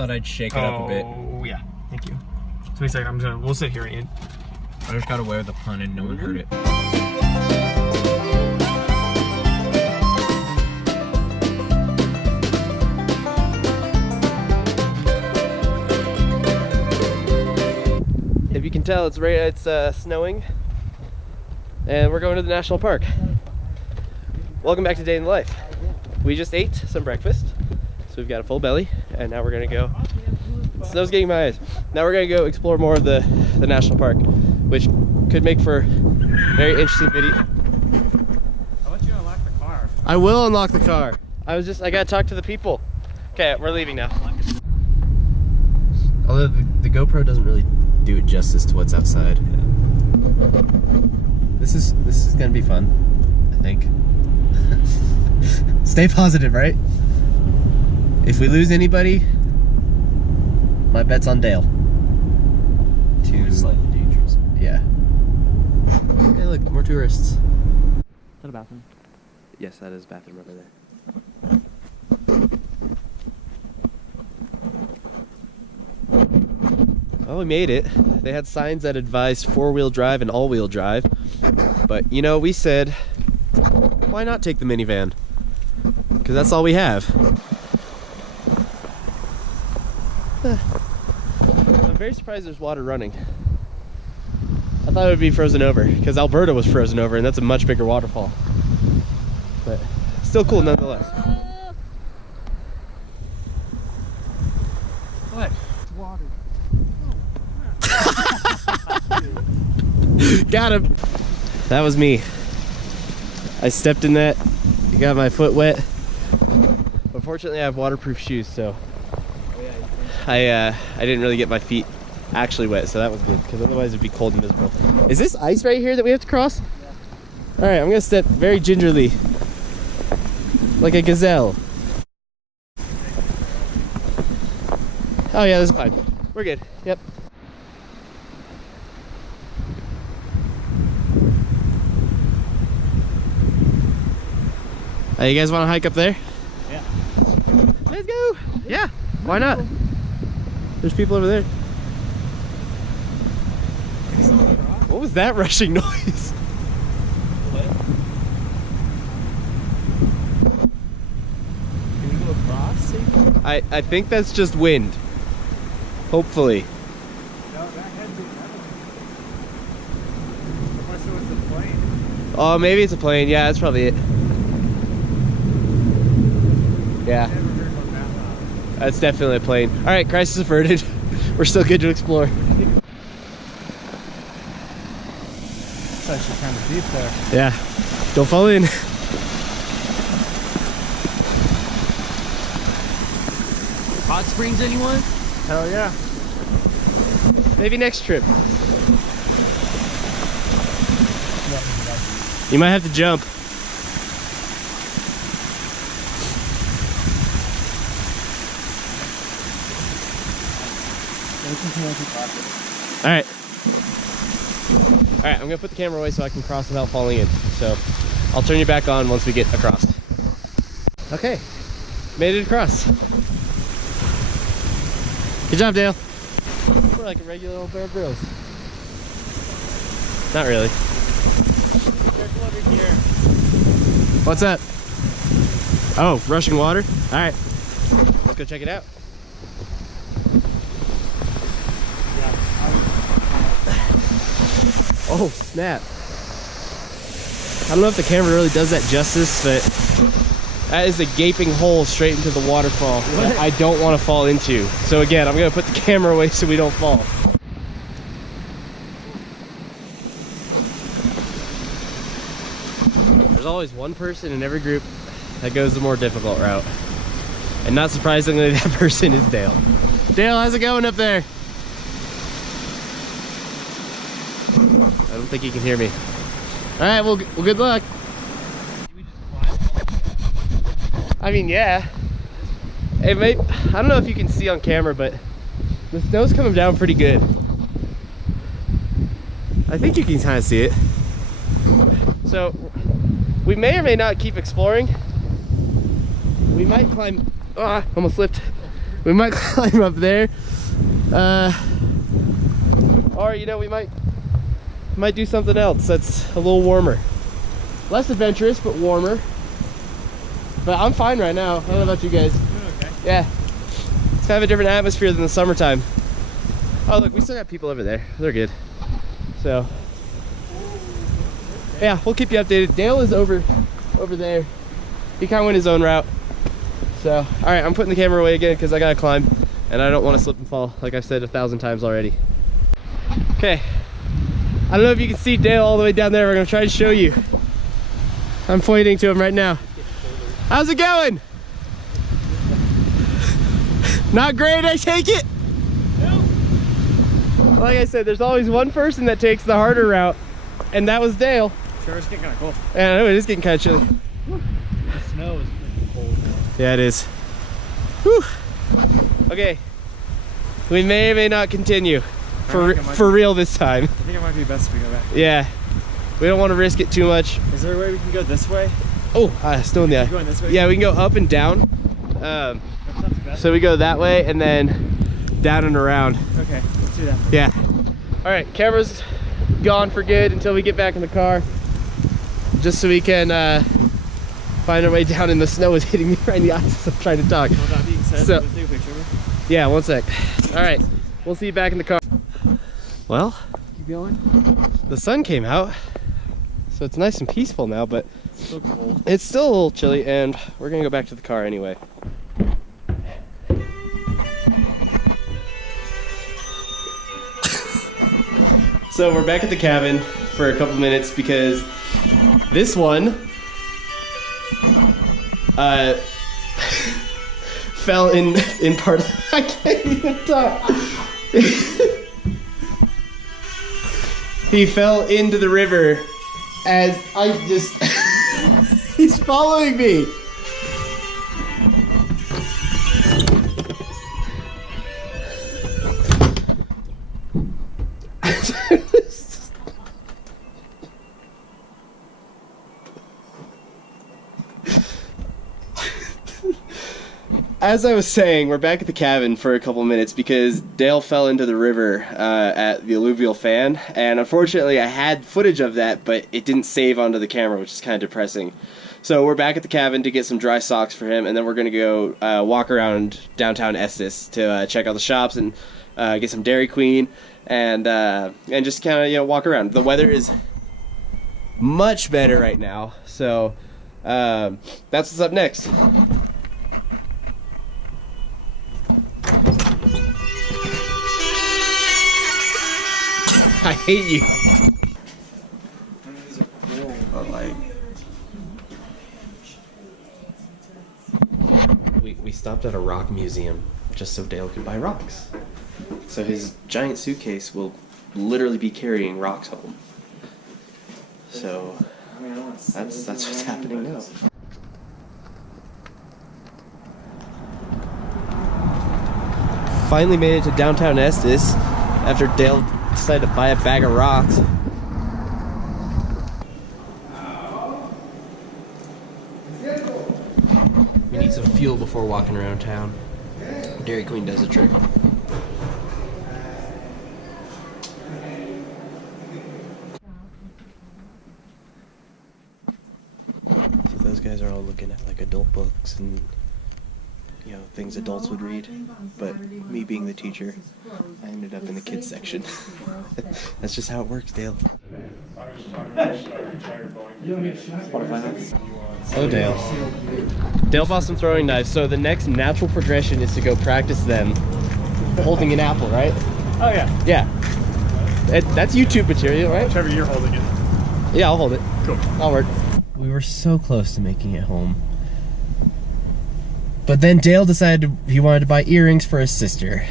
thought I'd shake it up a bit. Oh, yeah. Thank you. 2 seconds. We'll sit here and I just got away with the pun and no one heard it. If you can tell, it's snowing, and we're going to the national park. Welcome back to Day in the Life. We just ate some breakfast, so we've got a full belly, and now we're gonna go. Snow's getting my eyes. Now we're gonna go explore more of the national park, which could make for a very interesting video. I'll let you unlock the car. I will unlock the car. I gotta talk to the people. Okay, we're leaving now. Although the GoPro doesn't really do it justice to what's outside. Yeah. This is gonna be fun, I think. Stay positive, right? If we lose anybody, my bet's on Dale. Slightly dangerous. Yeah. Hey, look, more tourists. Is that a bathroom? Yes, that is a bathroom over there. Oh, we made it. They had signs that advised four-wheel drive and all-wheel drive. But, you know, we said, why not take the minivan? Because that's all we have. I'm very surprised there's water running. I thought it would be frozen over, because Alberta was frozen over, and that's a much bigger waterfall. But still cool nonetheless. What? It's water. Got him! That was me. I stepped in that, got my foot wet. But fortunately I have waterproof shoes, so I didn't really get my feet actually wet, so that was good, because otherwise it'd be cold and miserable. Is this ice right here that we have to cross? Yeah. Alright, I'm gonna step very gingerly. Like a gazelle. Oh yeah, this is fine. We're good. Yep. You guys want to hike up there? Yeah. Let's go! Yeah, why not? There's people over there. What was that rushing noise? What? Can we go across safely? I think that's just wind. Hopefully. No, that head's in unless it was a plane. Oh, maybe it's a plane. Yeah, that's probably it. Yeah. Never heard about that now. That's definitely a plane. All right, crisis averted. We're still good to explore. It's actually kind of deep there. Yeah, don't fall in. Hot springs, anyone? Hell yeah. Maybe next trip. You might have to jump. Alright. Alright, I'm gonna put the camera away so I can cross without falling in. So I'll turn you back on once we get across. Okay, made it across. Good job, Dale. We're like a regular old Bear Grylls. Not really. Careful over here. What's that? Oh, rushing water? Alright, let's go check it out. Oh, snap. I don't know if the camera really does that justice, but that is a gaping hole straight into the waterfall that I don't want to fall into. So again, I'm going to put the camera away so we don't fall. There's always one person in every group that goes the more difficult route. And not surprisingly, that person is Dale. Dale, how's it going up there? I don't think he can hear me. All right, well good luck. I mean, yeah. I don't know if you can see on camera, but the snow's coming down pretty good. I think you can kind of see it. So we may or may not keep exploring. We might climb. Ah, almost slipped. We might climb up there. Or, you know, we might do something else that's a little warmer. Less adventurous, but warmer. But I'm fine right now. I don't know about you guys. Okay. Yeah. It's kind of a different atmosphere than the summertime. Oh, look, we still got people over there. They're good. So, yeah, we'll keep you updated. Dale is over there. He kind of went his own route. So, all right, I'm putting the camera away again because I gotta climb and I don't want to slip and fall, like I've said 1,000 times already. Okay. I don't know if you can see Dale all the way down there. We're gonna try to show you. I'm pointing to him right now. How's it going? Not great, I take it? No. Like I said, there's always one person that takes the harder route, and that was Dale. Sure, it's getting kind of cold. Yeah, I know, it is getting kind of chilly. The snow is pretty cold now. Yeah, it is. Whew. Okay. We may or may not continue. For real this time. I think it might be best if we go back. Yeah. We don't want to risk it too much. Is there a way we can go this way? Oh, still in the eye. Going this way? Yeah, we can go up and down. So we go that way and then down and around. Okay, let's do that. Yeah. All right, camera's gone for good until we get back in the car. Just so we can find our way down, and the snow is hitting me right in the eyes as I'm trying to talk. Well, that being said, So, let's take a picture of it. Yeah, one sec. All right, we'll see you back in the car. Well, Keep going. the sun came out, so it's nice and peaceful now, but It's still cold. it's still a little chilly, and we're gonna go back to the car anyway. So we're back at the cabin for a couple minutes because this one fell in part of I can't even talk. He fell into the river as I just he's following me. As I was saying, we're back at the cabin for a couple minutes because Dale fell into the river at the alluvial fan, and unfortunately I had footage of that, but it didn't save onto the camera, which is kind of depressing. So we're back at the cabin to get some dry socks for him, and then we're going to go walk around downtown Estes to check out the shops and get some Dairy Queen and just kind of walk around. The weather is much better right now, so that's what's up next. I hate you. These are cool. But like, we stopped at a rock museum just so Dale could buy rocks. So his giant suitcase will literally be carrying rocks home. So that's what's happening now. Finally made it to downtown Estes after Dale decided to buy a bag of rocks. We need some fuel before walking around town. Dairy Queen does the trick. So those guys are all looking at like adult books and things adults would read, but me being the teacher, I ended up in the kids section. That's just how it works, Dale. Oh, Dale. Dale bought some throwing knives, so the next natural progression is to go practice them holding an apple, right? Oh yeah. Yeah. That's YouTube material, right? Whichever you're holding it. Yeah, I'll hold it. Cool. I'll work. We were so close to making it home. But then Dale decided he wanted to buy earrings for his sister.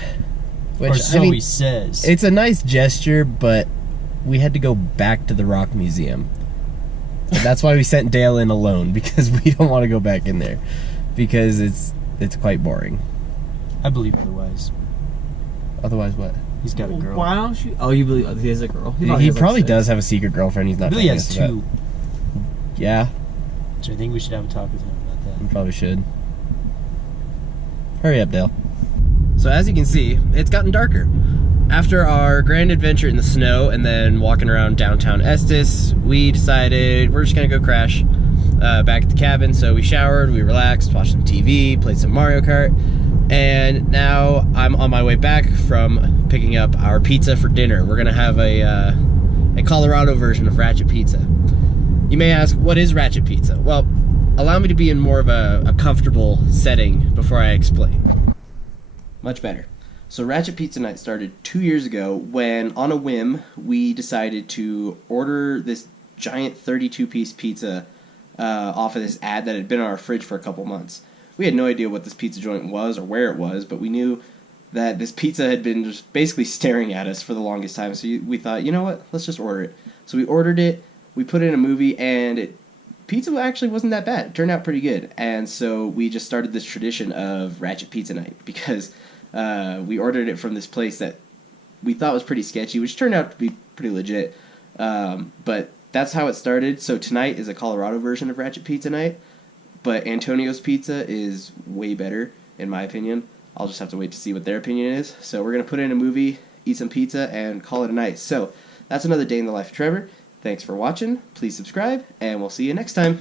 Which, or so he says. It's a nice gesture, but we had to go back to the Rock Museum. And that's why we sent Dale in alone, because we don't want to go back in there. Because it's quite boring. I believe otherwise. Otherwise what? He's got a girl. Why don't you? Oh, you believe he has a girl? He probably does have a secret girlfriend he's not Billy telling has us about. two. Yeah, So I think we should have a talk with him about that. we probably should. Hurry up, Dale. So as you can see, it's gotten darker. After our grand adventure in the snow and then walking around downtown Estes, we decided we're just gonna go crash back at the cabin. So we showered, we relaxed, watched some TV, played some Mario Kart, and now I'm on my way back from picking up our pizza for dinner. We're gonna have a Colorado version of Ratchet Pizza. You may ask, what is Ratchet Pizza? Well, allow me to be in more of a comfortable setting before I explain. Much better. So Ratchet Pizza Night started 2 years ago when, on a whim, we decided to order this giant 32-piece pizza off of this ad that had been on our fridge for a couple months. We had no idea what this pizza joint was or where it was, but we knew that this pizza had been just basically staring at us for the longest time. So we thought, you know what, let's just order it. So we ordered it, we put it in a movie, and pizza actually wasn't that bad. It turned out pretty good. And so we just started this tradition of Ratchet Pizza Night because we ordered it from this place that we thought was pretty sketchy, which turned out to be pretty legit. But that's how it started. So tonight is a Colorado version of Ratchet Pizza Night, but Antonio's Pizza is way better, in my opinion. I'll just have to wait to see what their opinion is. So we're going to put in a movie, eat some pizza, and call it a night. So that's another day in the life of Trevor. Thanks for watching. Please subscribe, and we'll see you next time.